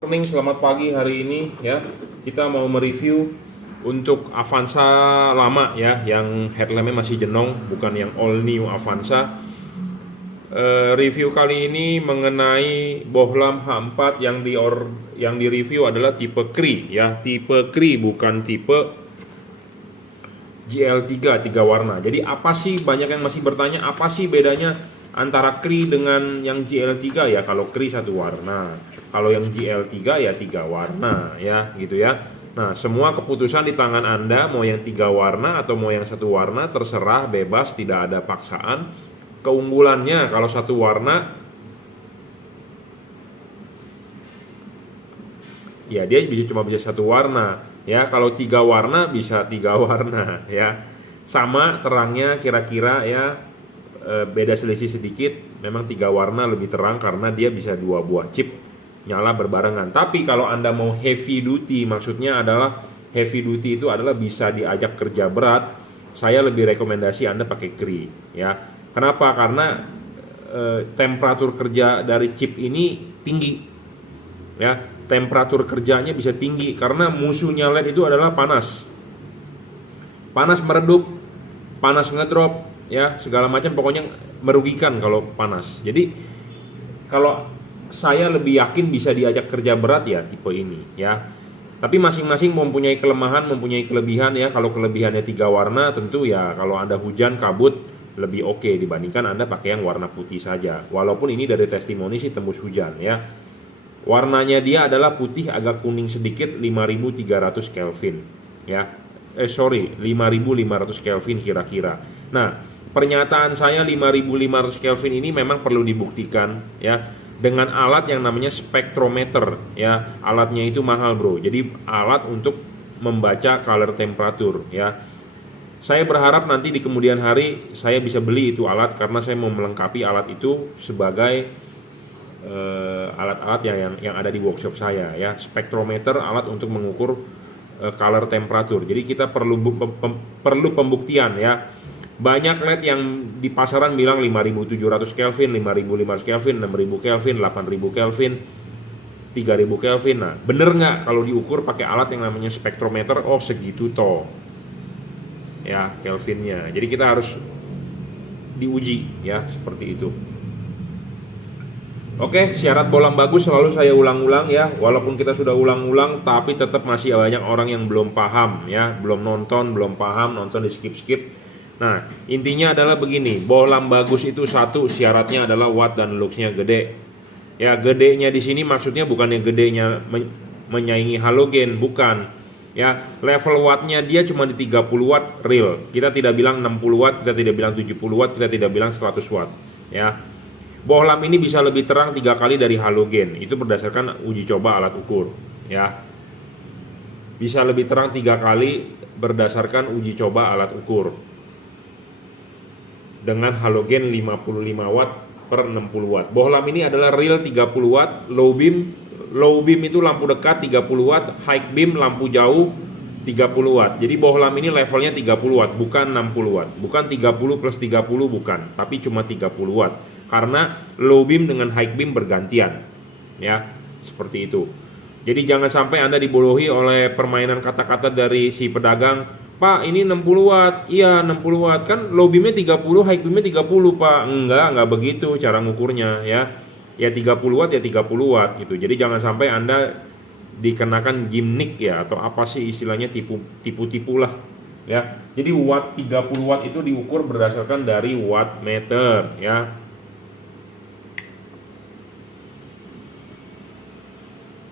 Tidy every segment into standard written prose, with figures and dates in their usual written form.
Morning, selamat pagi hari ini ya. Kita mau mereview untuk Avanza lama ya, yang headlampnya masih jenong, bukan yang all new Avanza. Review kali ini mengenai bohlam H4 yang di review adalah tipe Kri ya, tipe Kri bukan tipe GL3 3 warna. Jadi apa sih, banyak yang masih bertanya apa sih bedanya antara Kri dengan yang GL3 ya. Kalau Kri satu warna, kalau yang GL3 ya 3 warna ya, gitu ya. Nah, semua keputusan di tangan Anda, mau yang 3 warna atau mau yang satu warna, terserah, bebas, tidak ada paksaan. Keunggulannya kalau satu warna ya dia cuma bisa satu warna ya. Kalau 3 warna bisa 3 warna ya. Sama terangnya kira-kira ya, beda selisih sedikit. Memang 3 warna lebih terang karena dia bisa 2 buah chip nyala berbarengan. Tapi kalau Anda mau heavy duty, maksudnya adalah heavy duty itu adalah bisa diajak kerja berat, saya lebih rekomendasi Anda pakai Kri ya. Kenapa? Karena temperatur kerja dari chip ini tinggi ya. Temperatur kerjanya bisa tinggi karena musuhnya LED itu adalah panas. Panas meredup, panas ngedrop ya, segala macam, pokoknya merugikan kalau panas. Jadi kalau saya lebih yakin bisa diajak kerja berat ya tipe ini ya. Tapi masing-masing mempunyai kelemahan, mempunyai kelebihan ya. Kalau kelebihannya 3 warna, tentu ya kalau Anda hujan, kabut, lebih oke dibandingkan Anda pakai yang warna putih saja. Walaupun ini dari testimoni sih tembus hujan ya. Warnanya dia adalah putih agak kuning sedikit, 5300 Kelvin ya. 5500 Kelvin kira-kira. Nah, pernyataan saya 5500 Kelvin ini memang perlu dibuktikan ya dengan alat yang namanya spektrometer ya. Alatnya itu mahal, bro. Jadi alat untuk membaca color temperatur ya. Saya berharap nanti di kemudian hari saya bisa beli itu alat, karena saya mau melengkapi alat itu sebagai alat-alat yang ada di workshop saya ya. Spektrometer, alat untuk mengukur color temperatur. Jadi kita perlu pembuktian ya. Banyak LED yang di pasaran bilang 5700 Kelvin, 5500 Kelvin, 6000 Kelvin, 8000 Kelvin, 3000 Kelvin. Nah, bener nggak kalau diukur pakai alat yang namanya spektrometer? Oh, segitu toh ya Kelvinnya. Jadi kita harus diuji ya, seperti itu. Oke, syarat bohlam bagus selalu saya ulang-ulang ya. Walaupun kita sudah ulang-ulang, tapi tetap masih banyak orang yang belum paham ya, belum nonton, belum paham, nonton di skip-skip. Nah, intinya adalah begini, bohlam bagus itu satu syaratnya adalah watt dan luxnya gede. Ya, gedenya di sini maksudnya bukan yang gedenya menyaingi halogen, bukan. Ya, level wattnya dia cuma di 30 watt real. Kita tidak bilang 60 watt, kita tidak bilang 70 watt, kita tidak bilang 100 watt. Ya. Bohlam ini bisa lebih terang 3 kali dari halogen. Itu berdasarkan uji coba alat ukur, ya. Bisa lebih terang 3 kali berdasarkan uji coba alat ukur. Dengan halogen 55 watt per 60 watt. Bohlam ini adalah real 30 watt, low beam. Low beam itu lampu dekat 30 watt, high beam lampu jauh 30 watt. Jadi bohlam ini levelnya 30 watt, bukan 60 watt. Bukan 30 plus 30, bukan, tapi cuma 30 watt. Karena low beam dengan high beam bergantian. Ya, seperti itu. Jadi jangan sampai Anda dibodohi oleh permainan kata-kata dari si pedagang. Pak, ini 60 watt. Iya, 60 watt. Kan low beamnya 30, high beamnya 30, Pak. Enggak begitu cara ngukurnya ya. Ya 30 watt ya 30 watt gitu. Jadi jangan sampai Anda dikenakan gimmick ya, atau apa sih istilahnya, tipu-tipu lah ya. Jadi watt 30 watt itu diukur berdasarkan dari watt meter ya.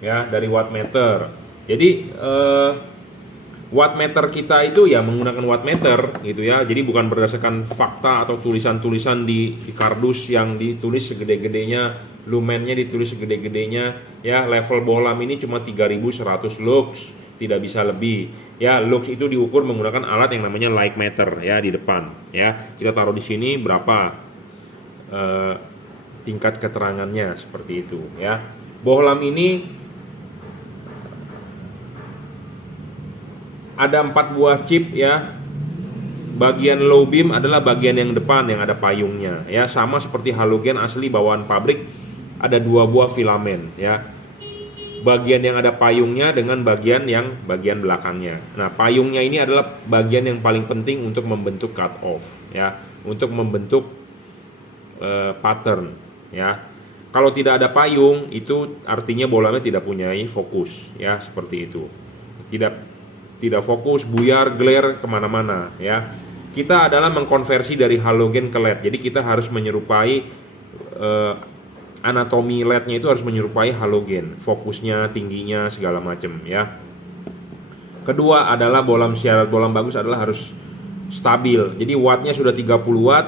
Ya, dari watt meter. Jadi watt meter kita itu ya menggunakan watt meter gitu ya. Jadi bukan berdasarkan fakta atau tulisan-tulisan di kardus yang ditulis segede-gedenya, lumennya ditulis segede-gedenya ya. Level bohlam ini cuma 3100 lux, tidak bisa lebih. Ya, lux itu diukur menggunakan alat yang namanya light meter ya di depan ya. Kita taruh di sini berapa tingkat keterangannya, seperti itu ya. Bohlam ini ada 4 buah chip ya. Bagian low beam adalah bagian yang depan yang ada payungnya ya, sama seperti halogen asli bawaan pabrik, ada 2 buah filamen ya. bagian yang ada payungnya dengan bagian belakangnya. Nah, payungnya ini adalah bagian yang paling penting untuk membentuk cut off, ya, untuk membentuk pattern, ya. Kalau tidak ada payung, itu artinya bolanya tidak punya fokus, ya, seperti itu. Tidak fokus, buyar, glare kemana-mana, ya. Kita adalah mengkonversi dari halogen ke LED. Jadi kita harus menyerupai anatomi LED-nya itu harus menyerupai halogen, fokusnya, tingginya, segala macam, ya. Kedua adalah syarat bohlam bagus adalah harus stabil. Jadi wattnya sudah 30 watt,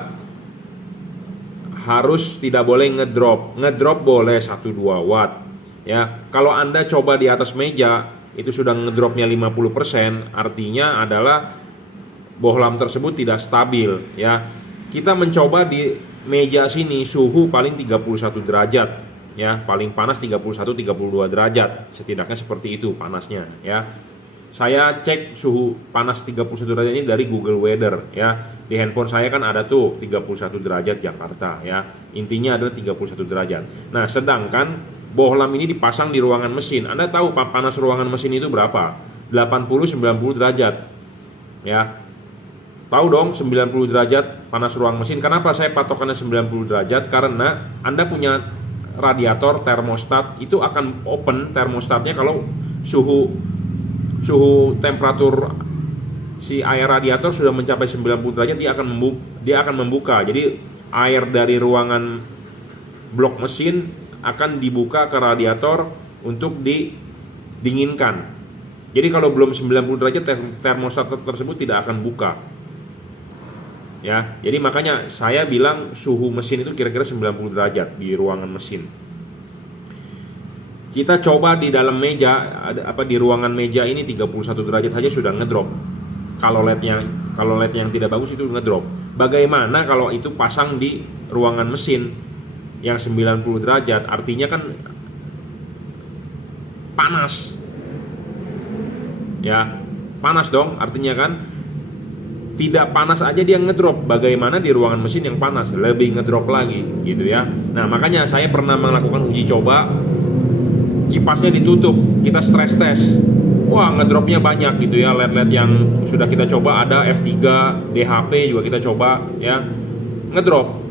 harus tidak boleh ngedrop. Ngedrop boleh 1-2 watt, ya. Kalau Anda coba di atas meja itu sudah ngedropnya 50%, artinya adalah bohlam tersebut tidak stabil, ya. Kita mencoba di meja sini suhu paling 31 derajat, ya, paling panas 31-32 derajat, setidaknya seperti itu panasnya, ya. Saya cek suhu panas 31 derajat ini dari Google Weather, ya. Di handphone saya kan ada tuh 31 derajat Jakarta, ya. Intinya adalah 31 derajat. Nah, sedangkan bohlam ini dipasang di ruangan mesin. Anda tahu panas ruangan mesin itu berapa? 80-90 derajat, ya. Tahu dong 90 derajat panas ruang mesin. Kenapa saya patokannya 90 derajat? Karena Anda punya radiator termostat itu akan open termostatnya kalau suhu temperatur si air radiator sudah mencapai 90 derajat, dia akan membuka. Jadi air dari ruangan blok mesin akan dibuka ke radiator untuk didinginkan. Jadi kalau belum 90 derajat termostat tersebut tidak akan buka. Ya, jadi makanya saya bilang suhu mesin itu kira-kira 90 derajat di ruangan mesin. Kita coba di dalam meja, di ruangan meja ini 31 derajat saja sudah ngedrop. Kalau LED yang tidak bagus itu ngedrop. Bagaimana kalau itu pasang di ruangan mesin yang 90 derajat, artinya kan panas. Ya, panas dong artinya kan. Tidak panas aja dia ngedrop, bagaimana di ruangan mesin yang panas, lebih ngedrop lagi gitu, ya. Nah, makanya saya pernah melakukan uji coba, kipasnya ditutup, kita stress test. Wah, ngedropnya banyak gitu, ya. LED-LED yang sudah kita coba ada F3, DHP juga kita coba, ya, ngedrop,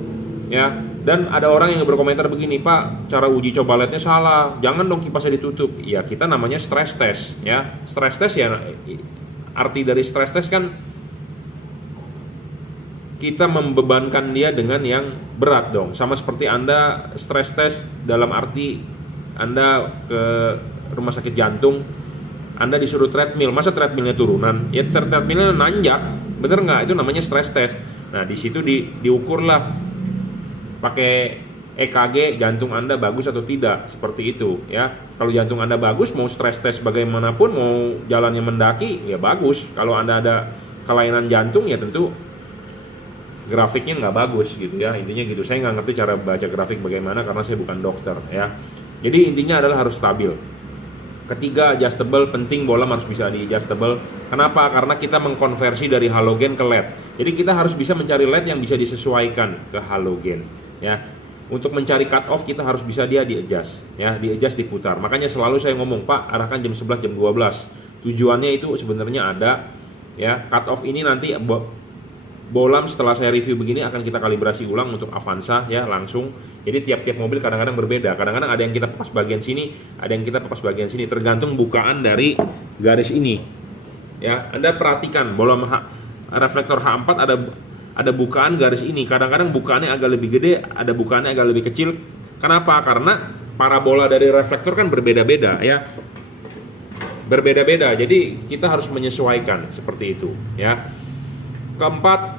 ya. Dan ada orang yang berkomentar begini, Pak, cara uji coba LED-nya salah, jangan dong kipasnya ditutup. Ya, kita namanya stress test, ya. Stress test, ya, arti dari stress test kan kita membebankan dia dengan yang berat dong. Sama seperti Anda stress test dalam arti Anda ke rumah sakit jantung, Anda disuruh treadmill, masa treadmillnya turunan? Ya treadmillnya nanjak, bener nggak? Itu namanya stress test. Nah, di situ diukurlah pakai EKG jantung Anda bagus atau tidak, seperti itu, ya. Kalau jantung Anda bagus, mau stress test bagaimanapun, mau jalannya mendaki, ya bagus. Kalau Anda ada kelainan jantung, ya tentu grafiknya nggak bagus gitu, ya. Intinya gitu. Saya nggak ngerti cara baca grafik bagaimana karena saya bukan dokter, ya. Jadi intinya adalah harus stabil. Ketiga, adjustable, penting bohlam harus bisa di adjustable. Kenapa? Karena kita mengkonversi dari halogen ke LED. Jadi kita harus bisa mencari LED yang bisa disesuaikan ke halogen, ya. Untuk mencari cut off kita harus bisa dia di adjust, ya, di adjust, diputar. Makanya selalu saya ngomong, Pak, arahkan jam 11, jam 12. Tujuannya itu sebenarnya ada, ya. Cut off ini nanti bohlam setelah saya review begini akan kita kalibrasi ulang untuk Avanza, ya, langsung. Jadi tiap-tiap mobil kadang-kadang berbeda. Kadang-kadang ada yang kita pas bagian sini, ada yang kita pas bagian sini, tergantung bukaan dari garis ini. Ya, Anda perhatikan bohlam reflektor H4 ada bukaan garis ini. Kadang-kadang bukaannya agak lebih gede, ada bukaannya agak lebih kecil. Kenapa? Karena parabola dari reflektor kan berbeda-beda, ya. Berbeda-beda. Jadi kita harus menyesuaikan seperti itu, ya. Keempat,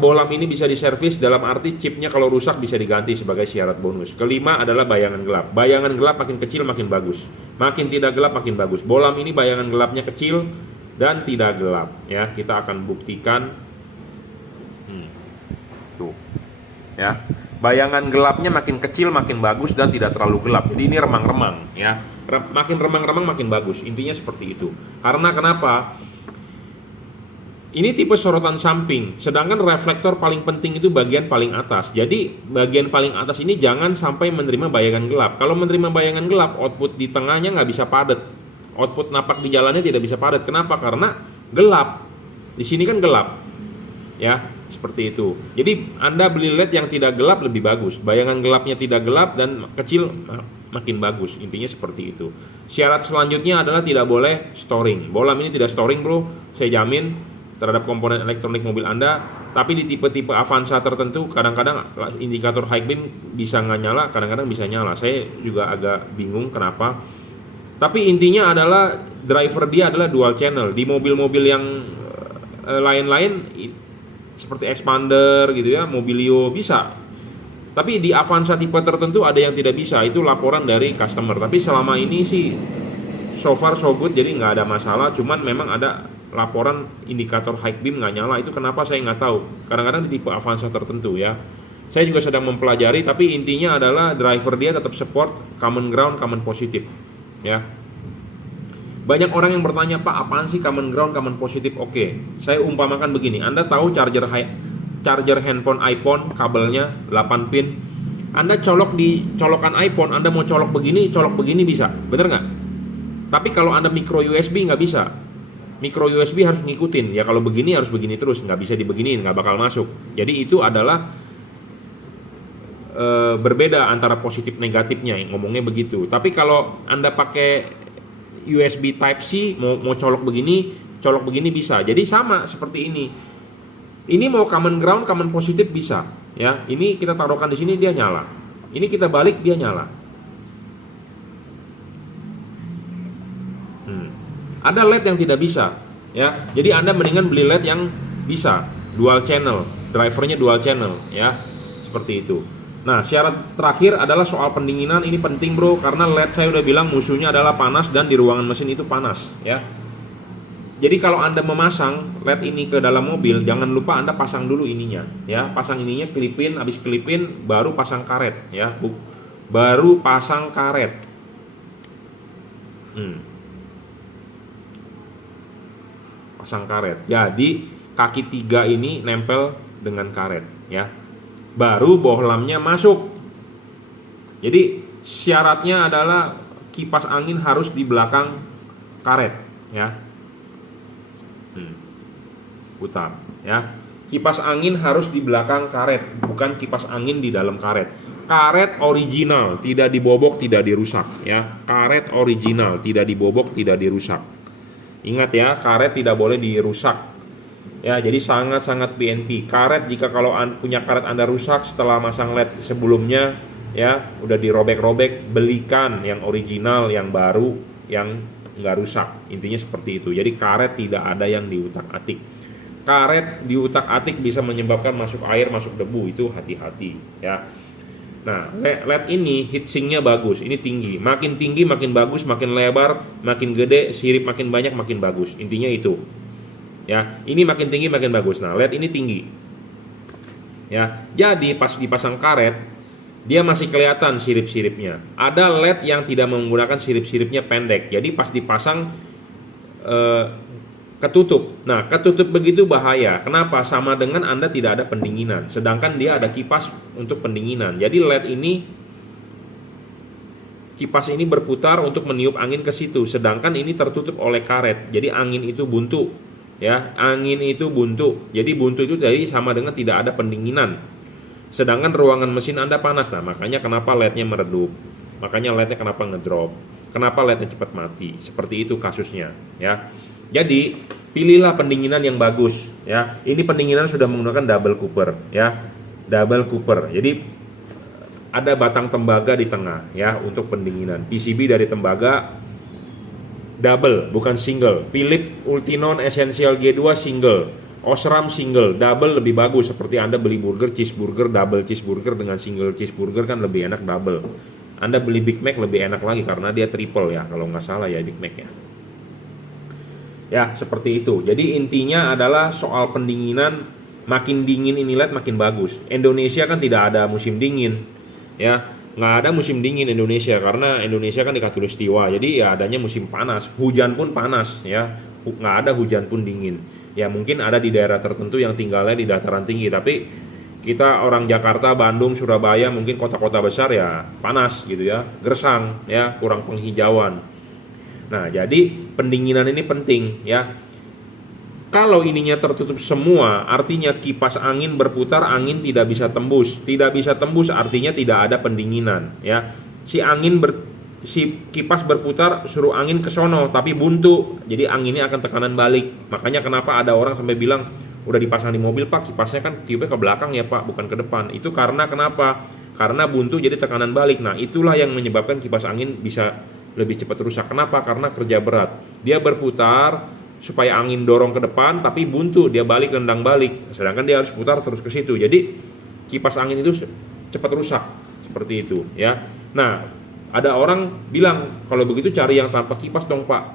bohlam ini bisa diservis dalam arti chipnya kalau rusak bisa diganti sebagai syarat bonus. Kelima adalah bayangan gelap. Bayangan gelap makin kecil makin bagus. Makin tidak gelap makin bagus. Bohlam ini bayangan gelapnya kecil dan tidak gelap, ya. Kita akan buktikan. Tuh. Ya. Bayangan gelapnya makin kecil makin bagus dan tidak terlalu gelap. Jadi ini remang-remang, ya. Makin remang-remang makin bagus. Intinya seperti itu. Karena kenapa? Ini tipe sorotan samping, sedangkan reflektor paling penting itu bagian paling atas. Jadi bagian paling atas ini jangan sampai menerima bayangan gelap. Kalau menerima bayangan gelap, output di tengahnya nggak bisa padat. Output napak di jalannya tidak bisa padat. Kenapa? Karena gelap. Di sini kan gelap. Ya, seperti itu. Jadi Anda beli LED yang tidak gelap lebih bagus. Bayangan gelapnya tidak gelap dan kecil makin bagus. Intinya seperti itu. Syarat selanjutnya adalah tidak boleh storing. Bohlam ini tidak storing, bro. Saya jamin terhadap komponen elektronik mobil Anda. Tapi di tipe-tipe Avanza tertentu kadang-kadang indikator high beam bisa nggak nyala, kadang-kadang bisa nyala. Saya juga agak bingung kenapa. Tapi intinya adalah driver dia adalah dual channel. Di mobil-mobil yang lain-lain seperti Expander gitu ya, Mobilio bisa. Tapi di Avanza tipe tertentu ada yang tidak bisa. Itu laporan dari customer. Tapi selama ini sih so far so good, jadi nggak ada masalah. Cuman memang ada laporan indikator high beam nggak nyala. Itu kenapa saya nggak tahu. Kadang-kadang di tipe Avanza tertentu ya. Saya juga sedang mempelajari, tapi intinya adalah driver dia tetap support common ground, common positif ya. Banyak orang yang bertanya, Pak, apaan sih common ground, common positif? Oke, saya umpamakan begini. Anda tahu charger handphone iPhone kabelnya 8 pin. Anda colok di colokan iPhone, Anda mau colok begini bisa, bener nggak? Tapi kalau Anda micro USB nggak bisa. Micro USB harus ngikutin. Ya kalau begini harus begini terus, nggak bisa dibeginiin, nggak bakal masuk. Jadi itu adalah berbeda antara positif negatifnya, ngomongnya begitu. Tapi kalau Anda pakai USB Type C, mau colok begini bisa. Jadi sama seperti ini. Ini mau common ground, common positif bisa. Ya, ini kita taruhkan di sini dia nyala. Ini kita balik dia nyala. Ada LED yang tidak bisa. Ya, jadi Anda mendingan beli LED yang bisa, dual channel, drivernya dual channel. Ya, seperti itu. Nah, syarat terakhir adalah soal pendinginan. Ini penting, bro, karena LED saya udah bilang musuhnya adalah panas dan di ruangan mesin itu panas, ya. Jadi kalau Anda memasang LED ini ke dalam mobil, jangan lupa Anda pasang dulu ininya, ya. Pasang ininya, kelipin, habis kelipin baru pasang karet, ya. Baru pasang karet. Pasang karet. Jadi kaki 3 ini nempel dengan karet, ya. Baru bohlamnya masuk. Jadi syaratnya adalah kipas angin harus di belakang karet, ya. Putar, ya. Kipas angin harus di belakang karet, bukan kipas angin di dalam karet. Karet original, tidak dibobok, tidak dirusak, ya. Karet original, tidak dibobok, tidak dirusak. Ingat ya, karet tidak boleh dirusak. Ya, jadi sangat-sangat PNP. Karet, jika kalau punya karet Anda rusak setelah masang LED sebelumnya, ya, udah dirobek-robek, belikan yang original, yang baru, yang nggak rusak. Intinya seperti itu. Jadi karet tidak ada yang diutak-atik. Karet diutak-atik bisa menyebabkan masuk air, masuk debu. Itu hati-hati, ya. Nah, LED ini heatsinknya bagus. Ini tinggi. Makin tinggi makin bagus, makin lebar, makin gede, sirip makin banyak makin bagus. Intinya itu. Ya, ini makin tinggi makin bagus. Nah, LED ini tinggi. Ya, jadi pas dipasang karet, dia masih kelihatan sirip-siripnya. Ada LED yang tidak menggunakan sirip-siripnya pendek. Jadi pas dipasang ketutup. Nah, ketutup begitu bahaya. Kenapa? Sama dengan Anda tidak ada pendinginan. Sedangkan dia ada kipas untuk pendinginan. Jadi LED ini, kipas ini berputar untuk meniup angin ke situ. Sedangkan ini tertutup oleh karet. Jadi angin itu buntu. Ya, angin itu buntu. Jadi buntu itu jadi sama dengan tidak ada pendinginan. Sedangkan ruangan mesin Anda panas. Nah, makanya kenapa LED-nya meredup. Makanya LED-nya kenapa ngedrop. Kenapa LED-nya cepat mati. Seperti itu kasusnya, ya. Jadi, pilihlah pendinginan yang bagus, ya. Ini pendinginan sudah menggunakan double cooper, ya. Double cooper. Jadi ada batang tembaga di tengah, ya, untuk pendinginan. PCB dari tembaga double, bukan single. Philips Ultinon Essential G2 single, Osram single. Double lebih bagus. Seperti Anda beli burger, cheeseburger, double cheeseburger dengan single cheeseburger kan lebih enak double. Anda beli Big Mac lebih enak lagi karena dia triple, ya, kalau nggak salah ya Big Mac, ya. Ya, seperti itu. Jadi intinya adalah soal pendinginan. Makin dingin ini LED makin bagus. Indonesia kan tidak ada musim dingin, ya. Nggak ada musim dingin Indonesia karena Indonesia kan di khatulistiwa. Jadi ya adanya musim panas. Hujan pun panas, ya. Nggak ada hujan pun dingin. Ya mungkin ada di daerah tertentu yang tinggalnya di dataran tinggi, tapi kita orang Jakarta, Bandung, Surabaya, mungkin kota-kota besar ya panas gitu ya, gersang ya, kurang penghijauan. Nah, jadi pendinginan ini penting ya. Kalau ininya tertutup semua, artinya kipas angin berputar, angin tidak bisa tembus. Tidak bisa tembus artinya tidak ada pendinginan ya. Si kipas berputar suruh angin ke sono tapi buntu. Jadi anginnya akan tekanan balik. Makanya kenapa ada orang sampai bilang udah dipasang di mobil, Pak, kipasnya kan tiupnya ke belakang ya, Pak, bukan ke depan. Itu karena kenapa? Karena buntu jadi tekanan balik. Nah, itulah yang menyebabkan kipas angin bisa lebih cepat rusak. Kenapa? Karena kerja berat. Dia berputar supaya angin dorong ke depan tapi buntu, dia balik nendang balik, sedangkan dia harus putar terus ke situ. Jadi kipas angin itu cepat rusak seperti itu ya. Nah, ada orang bilang kalau begitu cari yang tanpa kipas dong, Pak,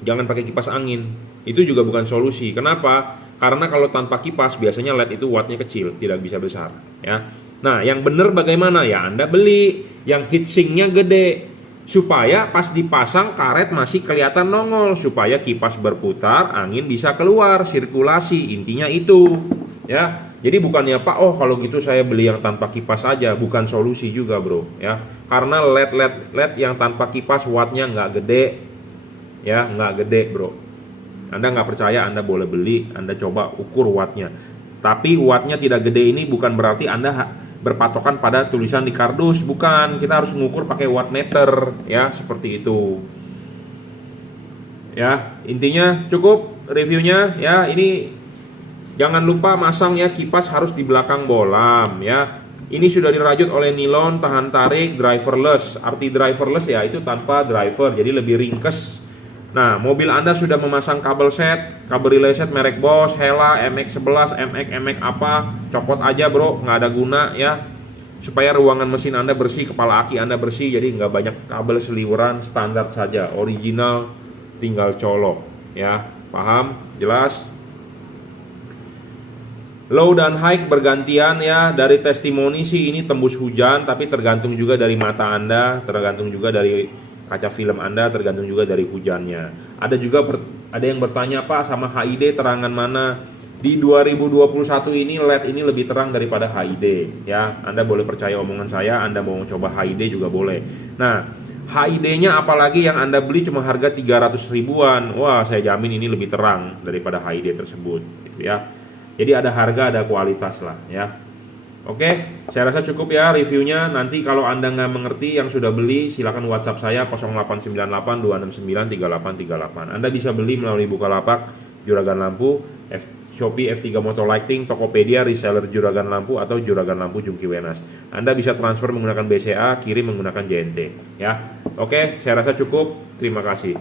jangan pakai kipas angin. Itu juga bukan solusi. Kenapa? Karena kalau tanpa kipas biasanya LED itu wattnya kecil, tidak bisa besar ya. Nah, yang benar bagaimana ya? Anda beli yang heatsinknya gede supaya pas dipasang karet masih kelihatan nongol, supaya kipas berputar, angin bisa keluar, sirkulasi, intinya itu ya. Jadi bukannya, Pak, oh kalau gitu saya beli yang tanpa kipas saja, bukan solusi juga, bro ya. Karena LED yang tanpa kipas wattnya nggak gede ya, nggak gede, bro. Anda nggak percaya, Anda boleh beli, Anda coba ukur wattnya. Tapi wattnya tidak gede ini bukan berarti Anda berpatokan pada tulisan di kardus, bukan. Kita harus mengukur pakai wattmeter ya, seperti itu ya. Intinya cukup reviewnya ya. Ini jangan lupa masang ya, kipas harus di belakang bolam ya. Ini sudah dirajut oleh nilon, tahan tarik, driverless. Arti driverless ya itu tanpa driver, jadi lebih ringkes. Nah, mobil Anda sudah memasang kabel relay set merek Bosch, Hella, MX11, MX apa, copot aja, bro, nggak ada guna ya. Supaya ruangan mesin Anda bersih, kepala aki Anda bersih, jadi nggak banyak kabel seliweran, standar saja, original, tinggal colok ya. Paham? Jelas? Low dan high bergantian ya. Dari testimoni sih ini tembus hujan, tapi tergantung juga dari mata Anda, tergantung juga dari kaca film Anda, tergantung juga dari hujannya. Ada yang bertanya, Pak, sama HID terangan mana? Di 2021 ini LED ini lebih terang daripada HID ya. Anda boleh percaya omongan saya, Anda mau coba HID juga boleh. Nah, HID-nya apalagi yang Anda beli cuma harga 300 ribuan. Wah, saya jamin ini lebih terang daripada HID tersebut gitu ya. Jadi ada harga, ada kualitas lah ya. Oke, saya rasa cukup ya reviewnya. Nanti kalau Anda nggak mengerti yang sudah beli, silakan WhatsApp saya 0898 269 3838. Anda bisa beli melalui Bukalapak, Juragan Lampu, Shopee, F3 Motor Lighting, Tokopedia, reseller Juragan Lampu, atau Juragan Lampu Jungki Wenas. Anda bisa transfer menggunakan BCA, kirim menggunakan JNT ya. Oke, saya rasa cukup. Terima kasih.